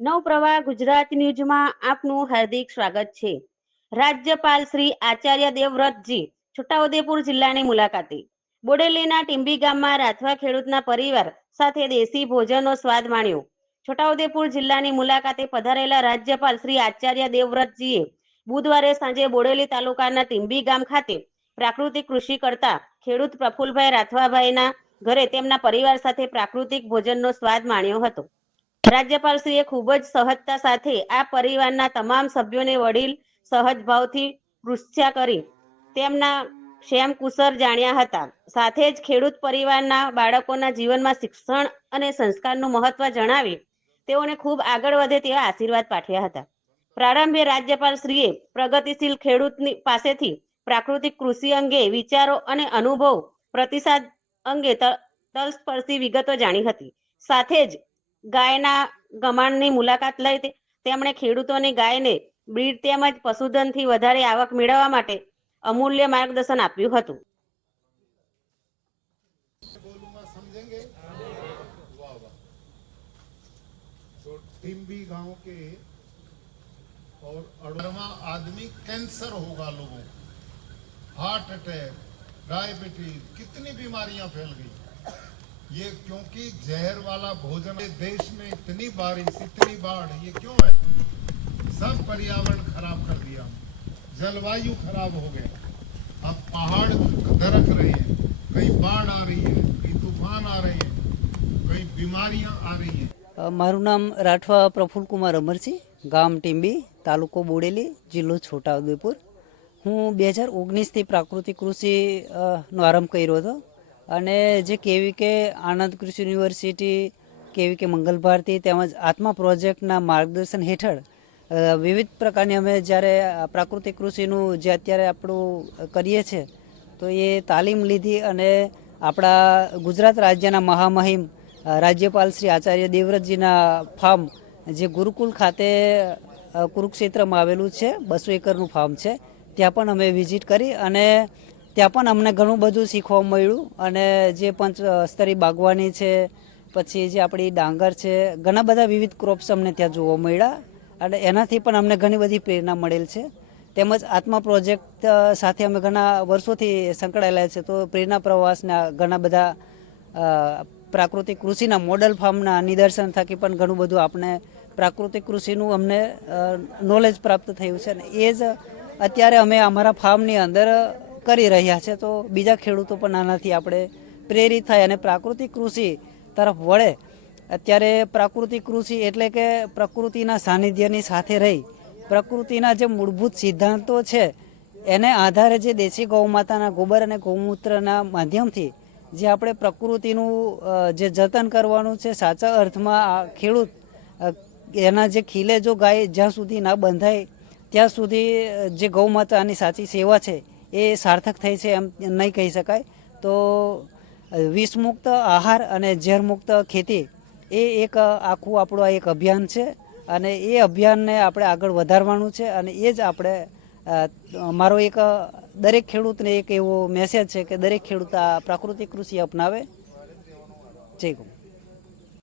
નવપ્રવાહ ગુજરાત ન્યૂઝમાં આપનું હાર્દિક સ્વાગત છે. રાજ્યપાલ શ્રી આચાર્ય દેવવ્રતજી, છોટાઉદેપુર જિલ્લાની મુલાકાતે. બોડેલીના ટીંબી ગામમાં રાઠવા ખેડૂતના પરિવાર સાથે દેશી ભોજનનો સ્વાદ માણ્યો. છોટાઉદેપુર જિલ્લાની મુલાકાતે પધારેલા રાજ્યપાલ શ્રી આચાર્ય દેવવ્રતજીએ બુધવારે સાંજે બોડેલી તાલુકાના ટીંબી ગામ ખાતે પ્રાકૃતિક કૃષિ કરતા ખેડૂત પ્રફુલભાઈ રાઠવાભાઈના ઘરે તેમના પરિવાર સાથે પ્રાકૃતિક ભોજનનો સ્વાદ માણ્યો હતો. રાજ્યપાલશ્રીએ ખૂબ જ સહજતા સાથે આ પરિવારના તમામ સભ્યોને વડીલ સહજ ભાવથી પૃચ્છા કરી તેમના શ્યામ કુસર જાણ્યા હતા. સાથે જ ખેડૂત પરિવારના બાળકોના જીવનમાં શિક્ષણ અને સંસ્કારનું મહત્વ જણાવી તેઓને ખૂબ આગળ વધે તેવા આશીર્વાદ પાઠવ્યા હતા. પ્રારંભે રાજ્યપાલ શ્રીએ પ્રગતિશીલ ખેડૂતની પાસેથી પ્રાકૃતિક કૃષિ અંગે વિચારો અને અનુભવ પ્રતિસાદ અંગે તલસ્પર્શી વિગતો જાણી હતી. સાથે જ ગાયના ગમાણની મુલાકાત લઈ તે- તેમણે ખેડૂતોની ગાયને બ્રીડ તેમજ પશુધનથી વધારે આવક મેળવવા માટે અમૂલ્ય માર્ગદર્શન આપ્યું હતું बोलूंगा समझेंगे वाह वाह तो टिम्बी गांव के और अड़वा आदमी कैंसर होगा लोगों को हार्ट अटैक डायबिटीज कितनी बीमारियां फैल गई ये क्योंकि जहर वाला भोजन ये देश में इतनी बारिश इतनी बाढ़ ये क्यों है सब पर्यावरण खराब कर दिया जलवायु खराब हो गया अब पहाड़ दरक रहे हैं कहीं बाढ़ आ रही है कहीं तूफान आ रहे हैं कहीं बीमारियां आ रही हैं અ, મારું નામ રાઠવા પ્રફુલ્લકુમાર અમરસિંહ ગામ ટીંબી તાલુકો બોડેલી જિલ્લો છોટાઉદેપુર હું બે હજાર ઓગણીસથી પ્રાકૃતિક કૃષિ અ, નો આરંભ કર્યો હતો અને જે કેવી કે આનંદ કૃષિ યુનિવર્સિટી કેવી કે મંગલ ભારતી તેમજ આત્મા પ્રોજેક્ટના માર્ગદર્શન હેઠળ વિવિધ પ્રકારની અમે જ્યારે પ્રાકૃતિક કૃષિનું જે અત્યારે આપણું કરીએ છીએ તો એ તાલીમ લીધી અને આપણા ગુજરાત રાજ્યના મહામહિમ રાજ્યપાલ શ્રી આચાર્ય દેવવ્રતજીના ફાર્મ, જે ગુરુકુલ ખાતે કુરુક્ષેત્રમાં આવેલું છે, બસો એકરનું ફાર્મ છે, ત્યાં પણ અમે વિઝિટ કરી અને ત્યાં પણ અમને ઘણું બધું શીખવા મળ્યું અને જે પંચ સ્તરી બાગવાની છે, પછી જે આપણી ડાંગર છે, ઘણા બધા વિવિધ ક્રોપ્સ અમને ત્યાં જોવા મળ્યા અને એનાથી પણ અમને ઘણી બધી પ્રેરણા મળેલ છે. તેમજ આત્મા પ્રોજેક્ટ સાથે અમે ઘણા વર્ષોથી સંકળાયેલા છે, તો પ્રેરણા પ્રવાસના ઘણા બધા પ્રાકૃતિક કૃષિના મોડલ ફાર્મના નિદર્શન થકી પણ ઘણું બધું આપણે પ્રાકૃતિક કૃષિનું અમને નોલેજ પ્રાપ્ત થયું છે. અને એ જ અત્યારે અમે અમારા ફાર્મની અંદર કરી રહ્યા છે, તો બીજા ખેડૂતો પણ આનાથી આપણે પ્રેરિત થાય અને પ્રાકૃતિક કૃષિ તરફ વળે. અત્યારે પ્રાકૃતિક કૃષિ એટલે કે પ્રકૃતિના સાનિધ્યની સાથે રહી, પ્રકૃતિના જે મૂળભૂત સિદ્ધાંતો છે, એને આધારે જે દેશી ગૌમાતાના ગોબર અને ગૌમૂત્રના માધ્યમથી જે આપણે પ્રકૃતિનું જે જતન કરવાનું છે, સાચા અર્થમાં ખેડૂત એના જે ખીલે જો ગાય જ્યાં સુધી ના બંધાય, ત્યાં સુધી જે ગૌમાતાની સાચી સેવા છે એ સાર્થક થઈ છે એમ નહીં કહી શકાય. તો વિષમુક્ત આહાર અને ઝેરમુક્ત ખેતી એ એક આખું આપણું આ એક અભિયાન છે. અને એ અભિયાનને આપણે આગળ વધારવાનું છે અને એ જ આપણે મારો એક દરેક ખેડૂતને એક એવો મેસેજ છે કે દરેક ખેડૂત આ પ્રાકૃતિક કૃષિ અપનાવે. જય ગૌ